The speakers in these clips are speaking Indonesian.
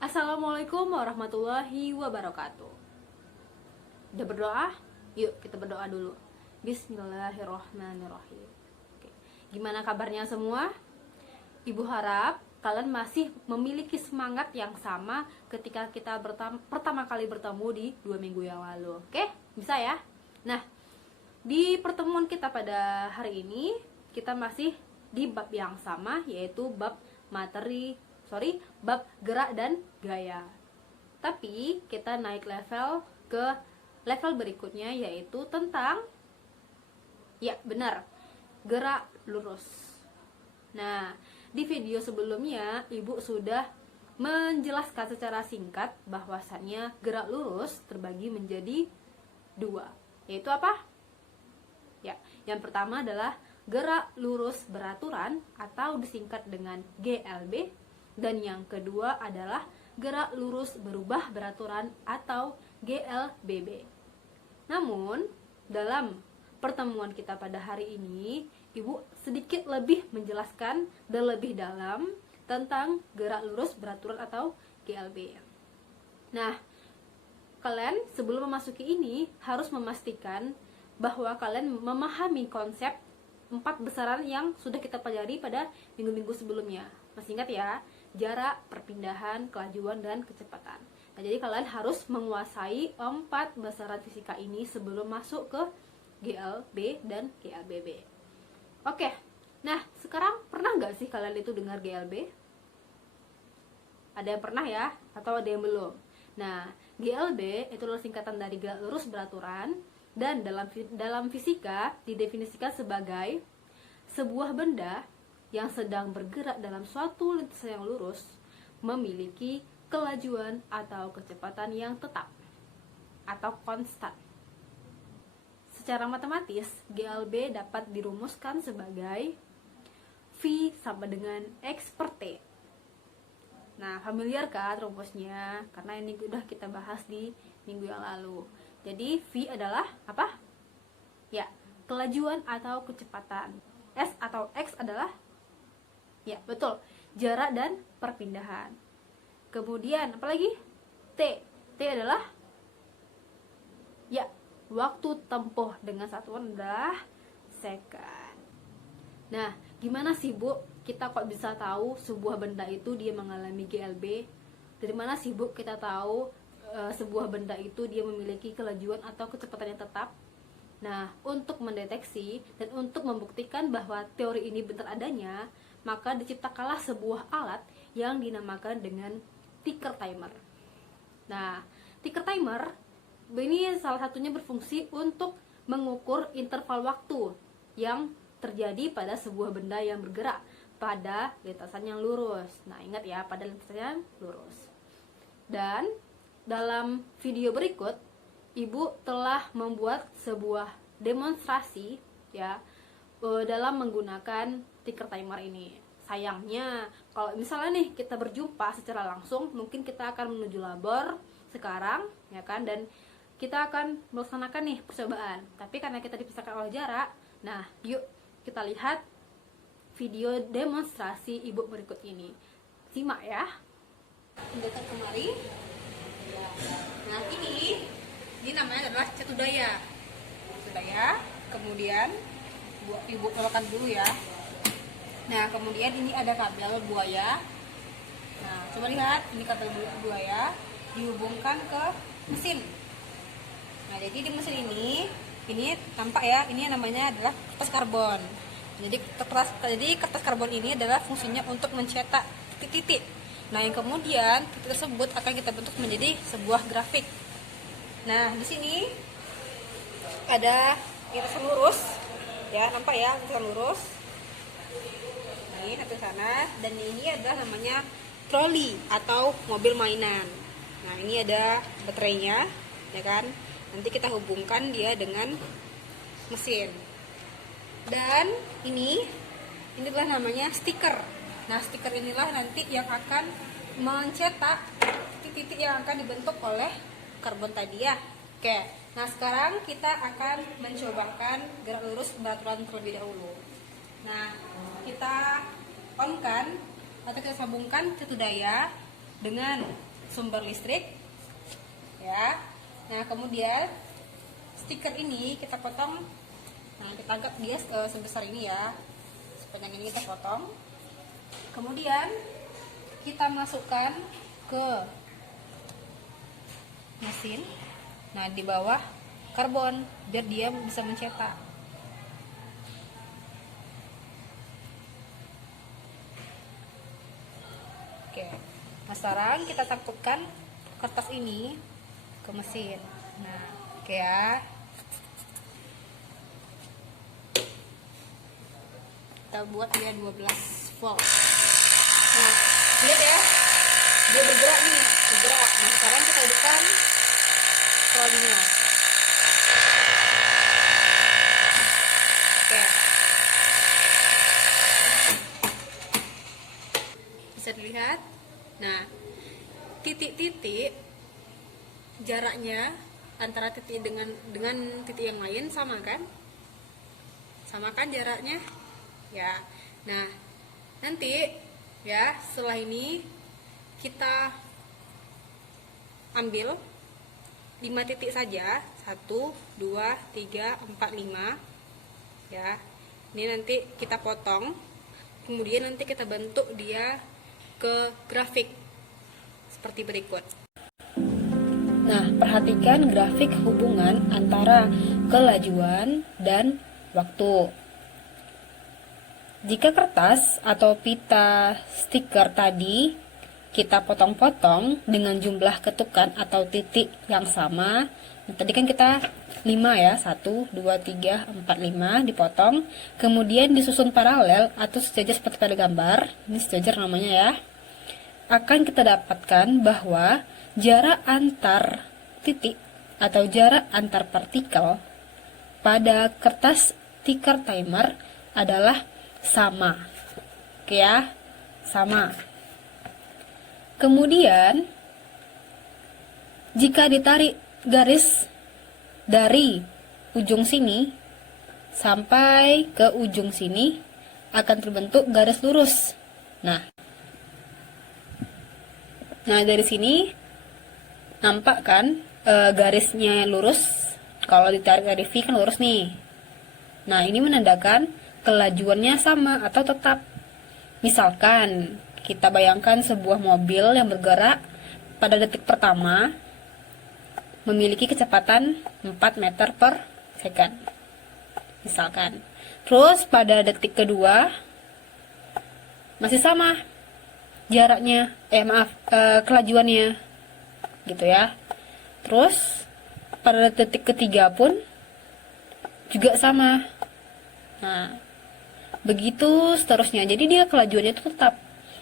Assalamualaikum warahmatullahi wabarakatuh. Udah berdoa? Yuk kita berdoa dulu. Bismillahirrohmanirrohim. Oke. Gimana kabarnya semua? Ibu harap kalian masih memiliki semangat yang sama ketika kita pertama kali bertemu di 2 minggu yang lalu. Oke? Bisa ya? Nah, di pertemuan kita pada hari ini kita masih di bab yang sama, yaitu bab bab gerak dan gaya. Tapi kita naik level ke level berikutnya, yaitu tentang, ya benar, gerak lurus. Nah, di video sebelumnya ibu sudah menjelaskan secara singkat bahwasannya gerak lurus terbagi menjadi 2, yaitu apa? Ya, yang pertama adalah gerak lurus beraturan atau disingkat dengan GLB, dan yang kedua adalah gerak lurus berubah beraturan atau GLBB. Namun, dalam pertemuan kita pada hari ini, ibu sedikit lebih menjelaskan dan lebih dalam tentang gerak lurus beraturan atau GLB. Nah, kalian sebelum memasuki ini harus memastikan bahwa kalian memahami konsep 4 besaran yang sudah kita pelajari pada minggu-minggu sebelumnya. Masih ingat ya? Jarak, perpindahan, kelajuan, dan kecepatan. Nah, jadi kalian harus menguasai 4 besaran fisika ini sebelum masuk ke GLB dan GLBB. Oke, nah sekarang pernah nggak sih kalian itu dengar GLB? Ada yang pernah ya? Atau ada yang belum? Nah, GLB itu adalah singkatan dari gerak lurus beraturan, dan dalam fisika didefinisikan sebagai sebuah benda yang sedang bergerak dalam suatu lintasan yang lurus memiliki kelajuan atau kecepatan yang tetap atau konstan. Secara matematis, GLB dapat dirumuskan sebagai V sama dengan X per T. Nah, familiar kan rumusnya? Karena ini udah kita bahas di minggu yang lalu. Jadi, V adalah apa? Ya, kelajuan atau kecepatan. S atau X adalah, ya betul, jarak dan perpindahan. Kemudian apalagi? T adalah, ya, waktu tempuh dengan satuan adalah second. Nah, gimana sih Bu, kita kok bisa tahu sebuah benda itu dia mengalami GLB? Dari mana sih Bu kita tahu sebuah benda itu dia memiliki kelajuan atau kecepatan yang tetap? Nah, untuk mendeteksi dan untuk membuktikan bahwa teori ini benar adanya, maka diciptakanlah sebuah alat yang dinamakan dengan ticker timer. Nah, ticker timer ini salah satunya berfungsi untuk mengukur interval waktu yang terjadi pada sebuah benda yang bergerak pada lintasan yang lurus. Nah, ingat ya, pada lintasan yang lurus. Dan dalam video berikut, ibu telah membuat sebuah demonstrasi ya dalam menggunakan ticker timer ini. Sayangnya, kalau misalnya nih kita berjumpa secara langsung, mungkin kita akan menuju labor sekarang, ya kan, dan kita akan melaksanakan nih percobaan. Tapi karena kita dipisahkan oleh jarak, nah yuk kita lihat video demonstrasi ibu berikut ini. Simak ya. Mendekat kemari. Nah, ini namanya adalah cetudaya. Kemudian ibu colokkan dulu ya. Nah, kemudian ini ada kabel buaya. Nah, coba lihat, ini kabel buaya dihubungkan ke mesin. Nah, jadi di mesin ini tampak ya, ini namanya adalah kertas karbon. Jadi kertas karbon ini adalah fungsinya untuk mencetak titik-titik. Nah, yang kemudian titik tersebut akan kita bentuk menjadi sebuah grafik. Nah, di sini ada lintasan lurus, ya, nampak ya, lintasan lurus. Ini satu sana, dan ini adalah namanya troli atau mobil mainan. Nah, ini ada baterainya, ya kan? Nanti kita hubungkan dia dengan mesin. Dan ini adalah namanya stiker. Nah, stiker inilah nanti yang akan mencetak titik-titik yang akan dibentuk oleh karbon tadi ya. Oke, nah sekarang kita akan mencobakan gerak lurus beraturan terlebih dahulu. Nah, kita on kan atau kita sambungkan cetu daya dengan sumber listrik ya. Nah kemudian stiker ini kita potong. Nah kita anggap dia sebesar ini ya, sepanjang ini kita potong. Kemudian kita masukkan ke mesin. Nah di bawah karbon biar dia bisa mencetak. Oke, nah sekarang kita takutkan kertas ini ke mesin. Nah, oke ya. Kita buat dia 12 volt. Nah, lihat ya, dia bergerak nih, bergerak. Nah, sekarang kita hidupkan solnya. Oke. Bisa dilihat. Nah, titik-titik jaraknya antara titik dengan titik yang lain sama kan? Sama kan jaraknya? Ya. Nah, nanti ya setelah ini kita ambil 5 titik saja. 1, 2, 3, 4, 5 ya. Ini nanti kita potong, kemudian nanti kita bentuk dia ke grafik seperti berikut. Nah, perhatikan grafik hubungan antara kelajuan dan waktu. Jika kertas atau pita stiker tadi kita potong-potong dengan jumlah ketukan atau titik yang sama, nah, tadi kan kita 5 ya, 1, 2, 3, 4, 5 dipotong, kemudian disusun paralel atau sejajar seperti pada gambar, ini sejajar namanya ya, akan kita dapatkan bahwa jarak antar titik atau jarak antar partikel pada kertas stiker timer adalah sama. Oke ya, sama. Kemudian jika ditarik garis dari ujung sini sampai ke ujung sini akan terbentuk garis lurus. Nah dari sini nampak kan garisnya lurus. Kalau ditarik dari V kan lurus nih. Nah ini menandakan kelajuannya sama atau tetap. Misalkan kita bayangkan sebuah mobil yang bergerak pada detik pertama memiliki kecepatan 4 meter per second. Misalkan. Terus pada detik kedua masih sama jaraknya, kelajuannya gitu ya. Terus pada detik ketiga pun juga sama. Nah, begitu seterusnya. Jadi dia kelajuannya itu tetap.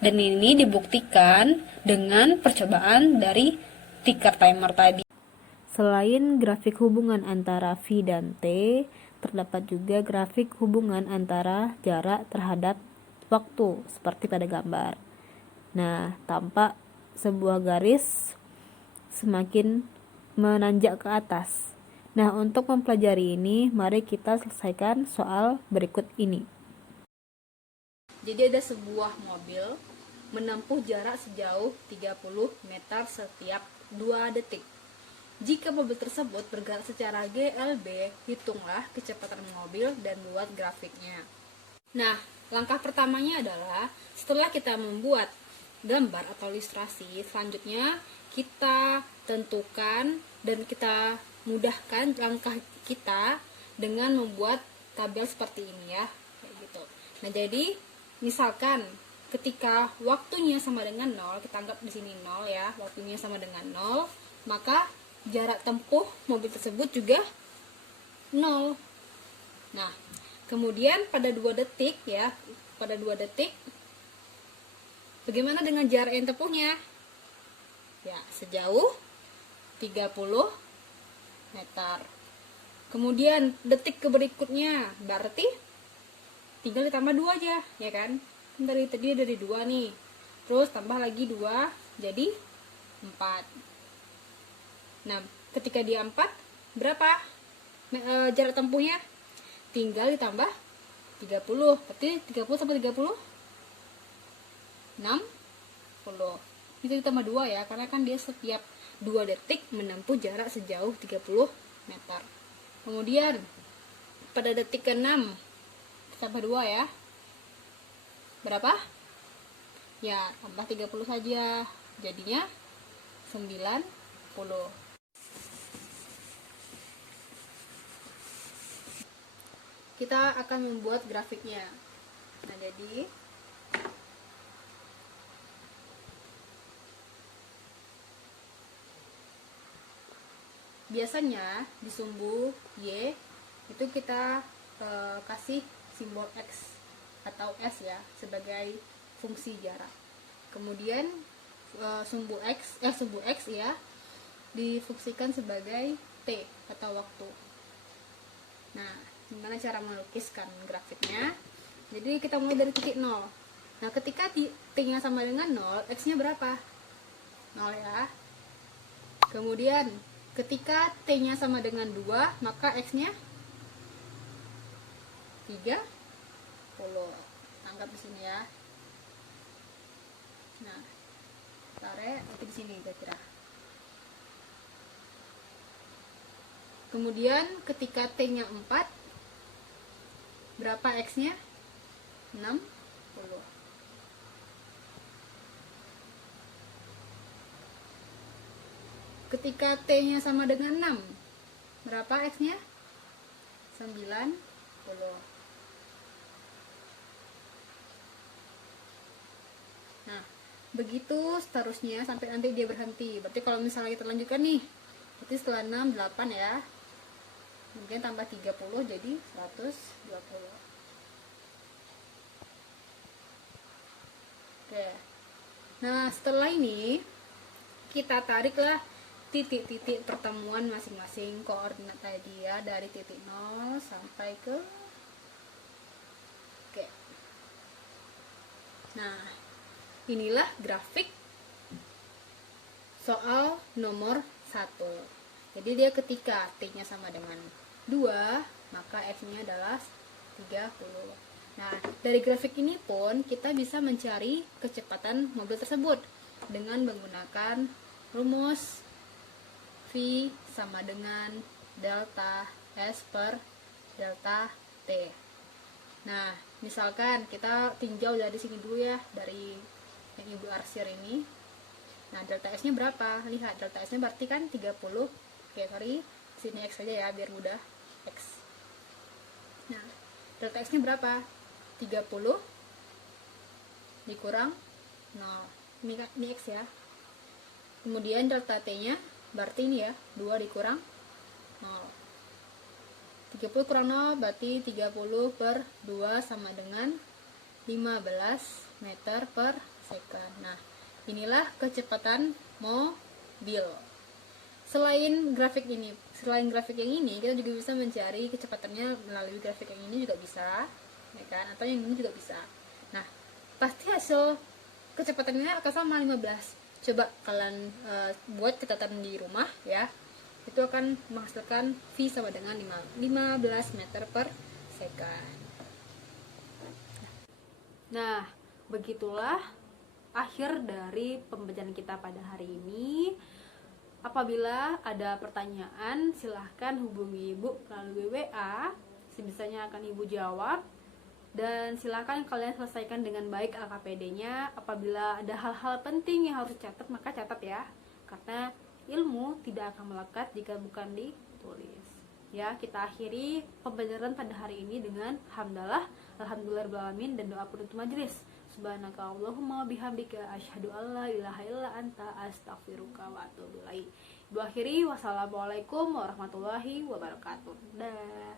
Dan ini dibuktikan dengan percobaan dari ticker timer tadi. Selain grafik hubungan antara V dan T, terdapat juga grafik hubungan antara jarak terhadap waktu seperti pada gambar. Nah, tampak sebuah garis semakin menanjak ke atas. Nah, untuk mempelajari ini, mari kita selesaikan soal berikut ini. Jadi ada sebuah mobil menempuh jarak sejauh 30 meter setiap 2 detik. Jika mobil tersebut bergerak secara GLB, hitunglah kecepatan mobil dan buat grafiknya. Nah, langkah pertamanya adalah setelah kita membuat gambar atau ilustrasi, selanjutnya kita tentukan dan kita mudahkan langkah kita dengan membuat tabel seperti ini ya, kayak gitu. Nah, jadi misalkan ketika waktunya sama dengan 0, kita anggap di sini 0 ya, waktunya sama dengan 0, maka jarak tempuh mobil tersebut juga 0. Nah, kemudian pada 2 detik ya, pada 2 detik bagaimana dengan jarak yang tempuhnya? Ya, sejauh 30 meter. Kemudian detik ke berikutnya berarti tinggal ditambah 2 aja, ya kan? Dari tadi dari 2 nih. Terus tambah lagi 2 jadi 4. Nah, ketika dia 4 berapa jarak tempuhnya? Tinggal ditambah 30. Berarti 30 sampai 30 60. Itu ditambah 2 ya, karena kan dia setiap 2 detik menempuh jarak sejauh 30 meter. Kemudian pada detik ke-6 tambah 2 ya. Berapa? Ya, tambah 30 saja. Jadinya 90. Kita akan membuat grafiknya. Nah, jadi biasanya di sumbu Y itu kita kasih simbol X atau S ya sebagai fungsi jarak. Kemudian sumbu X ya difungsikan sebagai T atau waktu. Nah, gimana cara melukiskan grafiknya? Jadi kita mulai dari titik 0. Nah, ketika T-nya sama dengan 0, X-nya berapa? 0 ya. Kemudian ketika T-nya sama dengan 2, maka X-nya 30. Anggap di sini ya. Nah, tarik di sini kira-kira. Kemudian ketika T-nya 4, berapa X-nya? 60. Ketika T-nya sama dengan 6, berapa X-nya? 90. Nah, begitu seterusnya sampai nanti dia berhenti. Berarti kalau misalnya kita lanjutkan nih, berarti setelah 6, 8 ya. Kemudian tambah 30 jadi 120. Oke. Nah, setelah ini kita tariklah titik-titik pertemuan masing-masing koordinat tadi ya, dari titik 0 sampai ke Oke. Nah, inilah grafik soal nomor 1. Jadi dia ketika T-nya sama dengan 2, maka X-nya adalah 30. Nah, dari grafik ini pun kita bisa mencari kecepatan mobil tersebut dengan menggunakan rumus V sama dengan delta S per delta T. Nah, misalkan kita tinjau dari sini dulu ya, dari yang Ibu arsir ini. Nah, delta S-nya berapa? Lihat, delta S-nya berarti kan 30. Oke, sorry, sini X aja ya, biar mudah. X. Nah, delta S-nya berapa? 30 dikurang 0. Ini X ya. Kemudian delta T-nya berarti ini ya, 2 dikurang 0. 30 kurang 0 berarti 30 per 2 sama dengan 15 meter per second. Nah, inilah kecepatan mobil. Selain grafik yang ini, kita juga bisa mencari kecepatannya melalui grafik yang ini juga bisa, ya kan? Atau yang ini juga bisa. Nah, pasti hasil kecepatannya akan sama 15. Coba kalian buat catatan di rumah ya. Itu akan menghasilkan V sama dengan 15 meter per second. Nah, begitulah akhir dari pembelajaran kita pada hari ini. Apabila ada pertanyaan, silahkan hubungi Ibu melalui WA. Sebisanya akan Ibu jawab. Dan silahkan kalian selesaikan dengan baik LKPD-nya. Apabila ada hal-hal penting yang harus dicatat, maka catat ya. Karena ilmu tidak akan melekat jika bukan ditulis. Ya, kita akhiri pembelajaran pada hari ini dengan hamdalah, alhamdulillahirobbilalamin, dan doa penutup majelis. Subhanaka Allahumma bihamdika asyhadu alla ilaha illa anta astaghfiruka wa atubu ilaik. Ibu akhiri, wassalamualaikum warahmatullahi wabarakatuh. Dah.